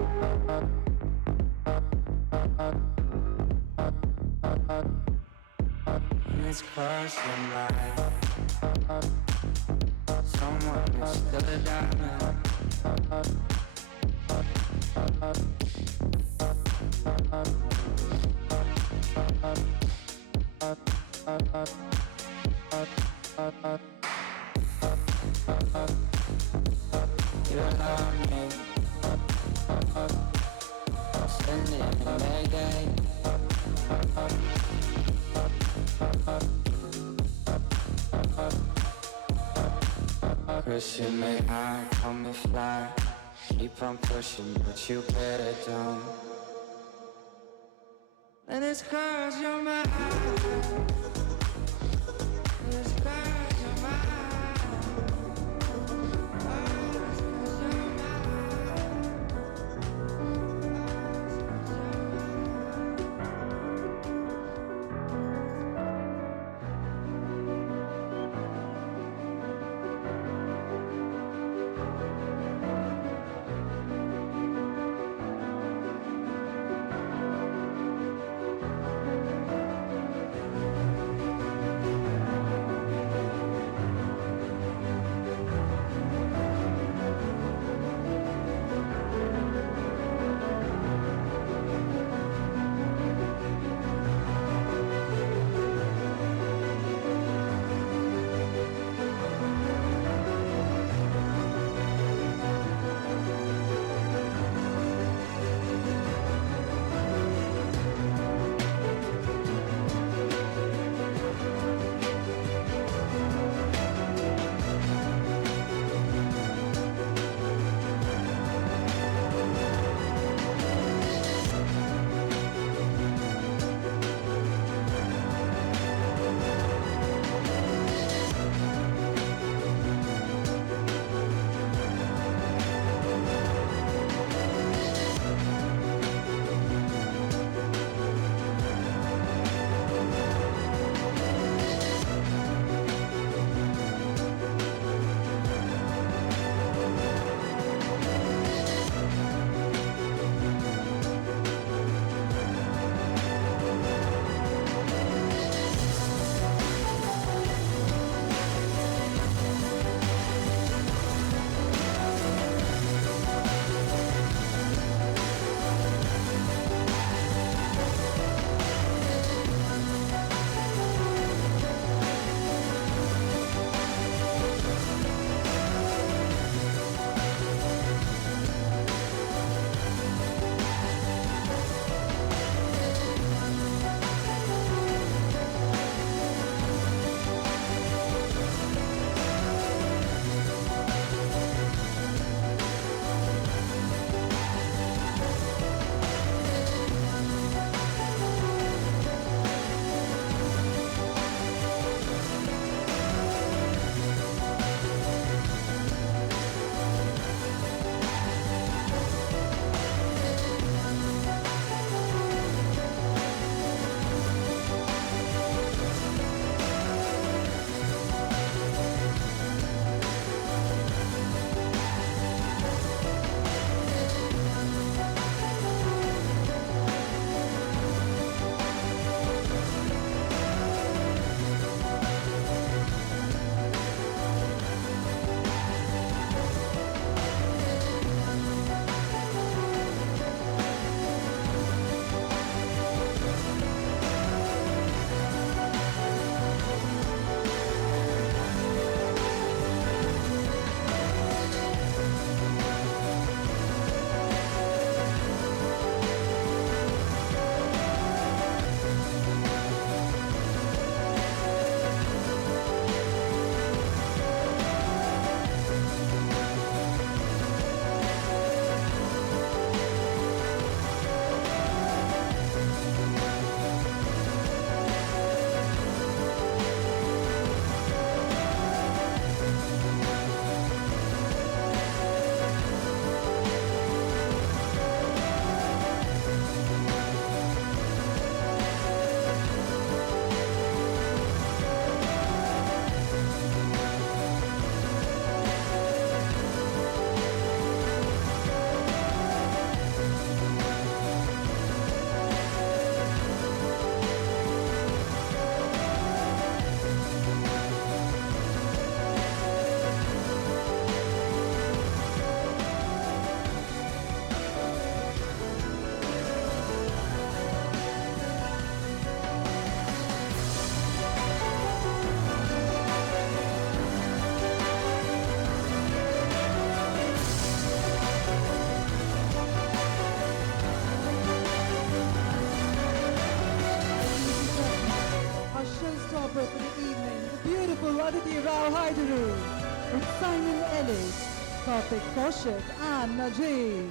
And it's 'cause you're mine. Someone is still a diamond. You love me. Send it in Mayday. Push you make high, call me fly. Keep on pushing, but you better don't. And it's 'cause you're mine. And it's 'cause you're mine. Oh, it's 'cause you're mine. Oh, it's 'cause you're mine. Aditi Rao Hydari, Simon Ellis, Karthik Kaushik and Najee.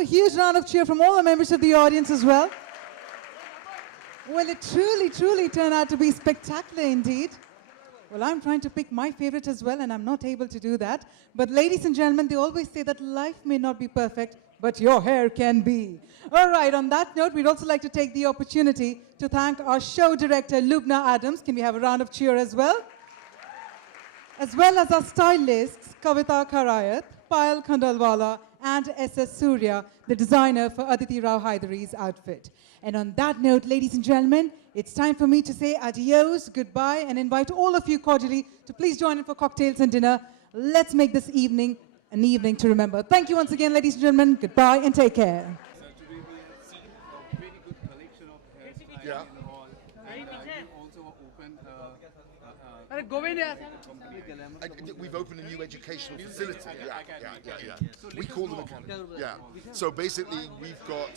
A huge round of cheer from all the members of the audience as well. Well, it truly turned out to be spectacular indeed. Well, I'm trying to pick my favorite as well, and I'm not able to do that. But ladies and gentlemen, they always say that life may not be perfect, but your hair can be. All right, on that note, we'd also like to take the opportunity to thank our show director, Lubna Adams. Can we have a round of cheer as well? As well as our stylists, Kavita Karayat, Payal Khandalwala, and S.S. Surya, the designer for Aditi Rao Hydari's outfit. And on that note, ladies and gentlemen, it's time for me to say adios, goodbye, and invite all of you cordially to please join in for cocktails and dinner. Let's make this evening an evening to remember. Thank you once again, ladies and gentlemen. Goodbye and take care. So today we have seen a very good collection of hairstyles in the hall. And you also opened We've opened a new educational facility. Yeah. We call them academy. Yeah. So basically, we've got,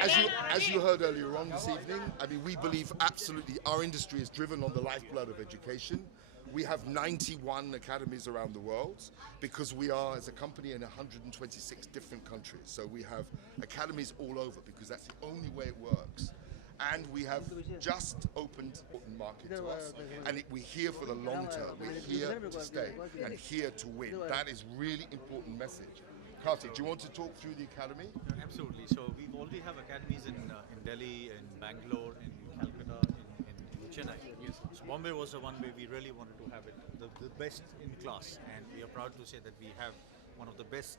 as you heard earlier on this evening, I mean, we believe absolutely our industry is driven on the lifeblood of education. We have 91 academies around the world because we are, as a company, in 126 different countries. So we have academies all over because that's the only way it works. And we have just opened market to us, and we're here for the long term. We're here to stay and here to win. That is really important message. Karthik, do you want to talk through the academy? Absolutely. So we already have academies in Delhi, in Bangalore, in Calcutta, in Chennai. Yes. So Bombay was the one where we really wanted to have it, the best in class, and we are proud to say that we have one of the best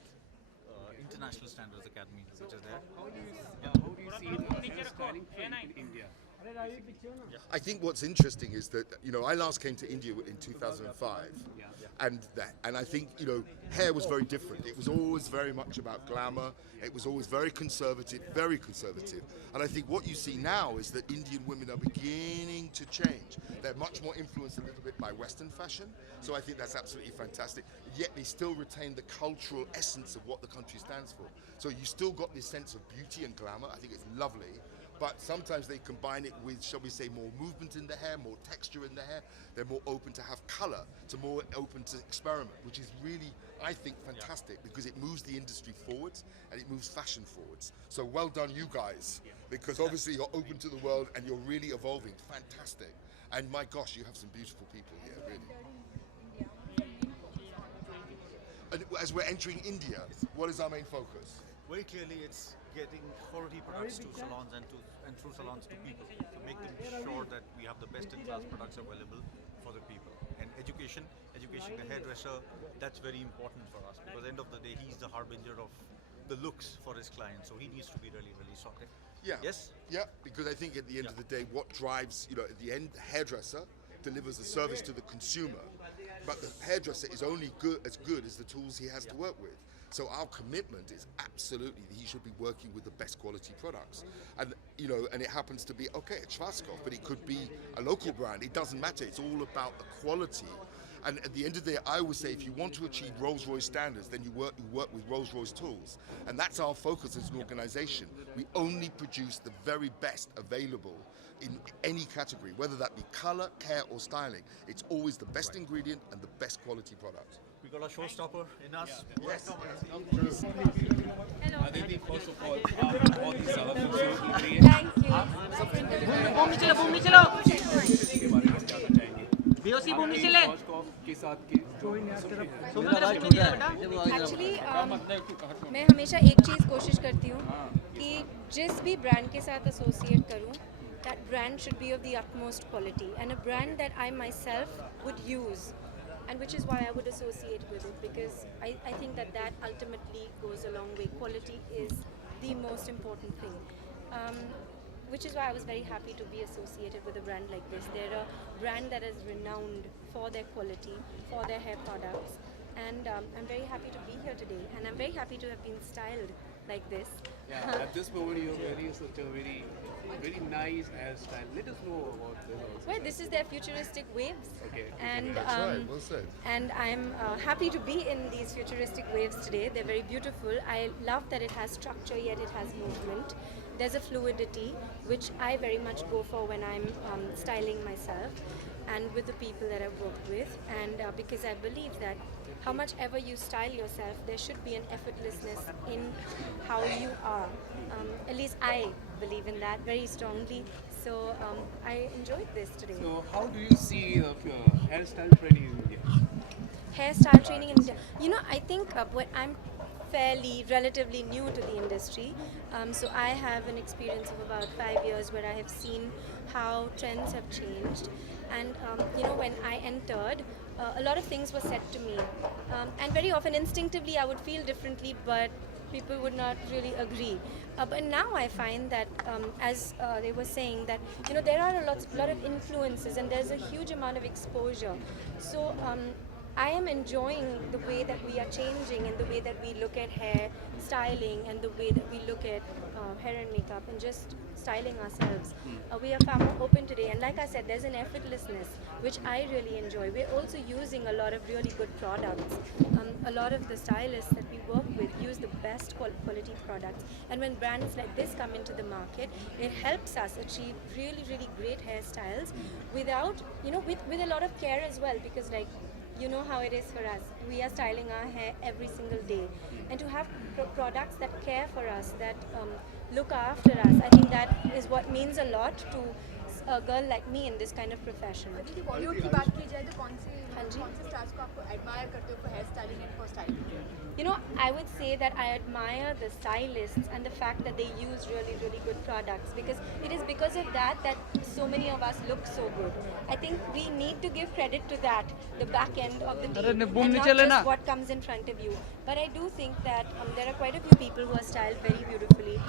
international standards academy which is there. how do you see hairstyling in India? I think what's interesting is that, you know, I last came to India in 2005, and I think, you know, hair was very different. It was always very much about glamour. It was always very conservative. And I think what you see now is that Indian women are beginning to change. They're much more influenced a little bit by Western fashion, so I think that's absolutely fantastic. Yet they still retain the cultural essence of what the country stands for. So you still got this sense of beauty and glamour. I think it's lovely. But sometimes they combine it with, shall we say, more movement in the hair, more texture in the hair. They're more open to have color, to more open to experiment, which is really, I think, fantastic because it moves the industry forwards and it moves fashion forwards. So well done, you guys, because obviously you're open to the world and you're really evolving. Fantastic. And my gosh, you have some beautiful people here, really. And as we're entering India, what is our main focus? Very clearly, it's getting quality products to salons and through salons to people to make them sure that we have the best in class products available for the people. And education, the hairdresser, that's very important for us because at the end of the day, he's the harbinger of the looks for his client. So he needs to be really sorted. Yeah. Yes? Yeah, because I think at the end of the day, what drives, you know, at the end, the hairdresser delivers the service to the consumer, but the hairdresser is only as good as the tools he has to work with. So our commitment is absolutely that he should be working with the best quality products. And, you know, and it happens to be, okay, it's Schwarzkopf, but it could be a local brand. It doesn't matter. It's all about the quality. And at the end of the day, I always say, if you want to achieve Rolls-Royce standards, then you work with Rolls-Royce tools. And that's our focus as an organization. We only produce the very best available in any category, whether that be color, care, or styling. It's always the best ingredient and the best quality product. We got a showstopper in us. Yes. Aditi, first of all these celebrations. Thank you. भूमि चलो बेहोशी भूमि चले Schwarzkopf के साथ के actually मैं हमेशा एक चीज़ कोशिश करती हूँ कि जिस भी ब्रांड के साथ एसोसिएट करूँ that brand should be of the utmost quality and a brand that I myself would use, and which is why I would associate with it, because I think that that ultimately goes a long way. Quality is the most important thing. Which is why I was very happy to be associated with a brand like this. They're a brand that is renowned for their quality, for their hair products, and I'm very happy to be here today, and I'm very happy to have been styled like this. Yeah, at this moment you're wearing such a very nice hairstyle. Let us know about this also. Well, this is their futuristic waves, Okay. and That's right, well said. and I'm happy to be in these futuristic waves today. They're very beautiful. I love that it has structure yet it has movement. There's a fluidity which I very much go for when I'm styling myself and with the people that I've worked with, and because I believe that how much ever you style yourself, there should be an effortlessness in how you are. At least I believe in that very strongly. So I enjoyed this today. So how do you see hairstyle training in India? Hairstyle training in India. You know, I think what I'm relatively new to the industry, so I have an experience of about 5 years where I have seen how trends have changed, and you know, when I entered, a lot of things were said to me, and very often instinctively I would feel differently, but people would not really agree. But now I find that, as they were saying, that you know, there are a lot of influences and there's a huge amount of exposure. So I am enjoying the way that we are changing and the way that we look at hair styling and the way that we look at hair and makeup and just styling ourselves. We are far more open today, and like I said, there's an effortlessness which I really enjoy. We're also using a lot of really good products. A lot of the stylists that we work with use the best quality products, and when brands like this come into the market, it helps us achieve really great hairstyles without, you know, with a lot of care as well, because like, you know how it is for us. We are styling our hair every single day, and to have products that care for us, that look after us, I think that is what means a lot to a girl like me in this kind of profession. Aditi, Bollywood की बात की जाए तो कौन से stars को आपको admire करते हो for hair styling and for styling? You know, I would say that I admire the stylists and the fact that they use really good products, because it is because of that that so many of us look so good. I think we need to give credit to that, the back end of the team, and not just what comes in front of you. But I do think that there are quite a few people who are styled very beautifully.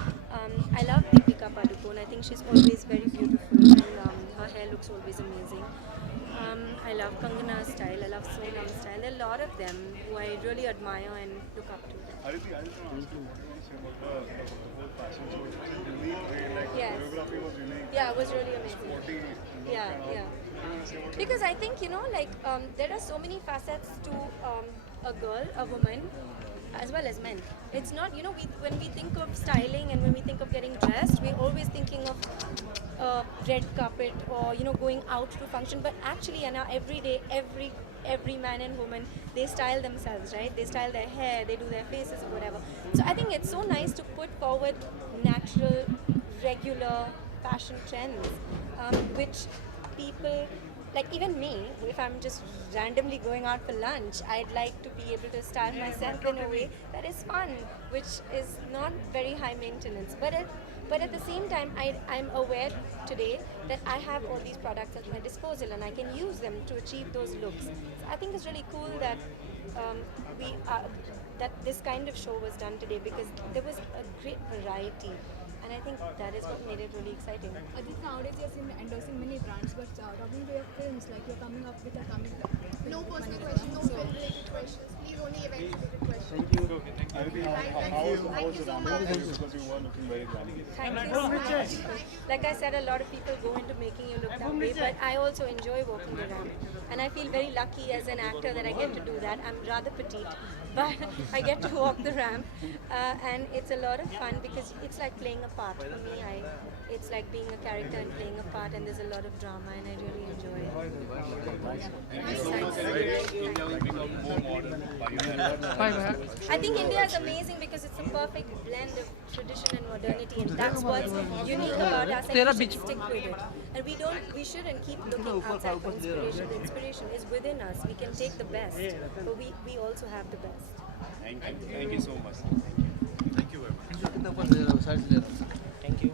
I love Deepika Padukone. I think she's always very beautiful, and her hair looks always amazing. I love Kangana's style, I love Sonam's style. There are a lot of them who I really admire and look up to. Aditi, I just want to ask you about the whole fashion show. It was a unique way, like Yes. choreography was unique. Yeah, it was really amazing. Sporty, Yeah. Because I think, you know, like there are so many facets to a girl, a woman, as well as men. It's not, you know, when we think of styling and when we think of getting dressed, we're always thinking of red carpet or, you know, going out to function. But actually, and now every day, every man and woman, they style themselves, right? They style their hair, they do their faces or whatever. So I think it's so nice to put forward natural, regular fashion trends, which people, like even me, if I'm just randomly going out for lunch, I'd like to be able to style myself in a way that is fun, which is not very high maintenance. But at the same time, I'm aware today that I have all these products at my disposal and I can use them to achieve those looks. So I think it's really cool that that this kind of show was done today, because there was a great variety. And I think that is what made it really exciting. Aditi, nowadays you're seen endorsing many brands, but talking to your films, like you're coming up with a coming. No personal questions, no film-related questions. Please only event-related questions. Aditi, how was the runway? Because you were looking very glamorous. Thank you so much. Like I said, a lot of people go into making you look that way, but I also enjoy walking the ramp. And I feel very lucky as an actor that I get to do that. I'm rather petite, but I get to walk the ramp. And it's a lot of fun because it's like playing a part. For me, it's like being a character and playing a part, and there's a lot of drama, and I really enjoy it. I think India is amazing because it's a perfect blend of tradition and modernity, and that's what's unique about us, and we should stick with it. And we shouldn't keep looking outside for inspiration. The inspiration is within us. We can take the best, but we also have the best. Thank you so much. Thank you very much. Thank you.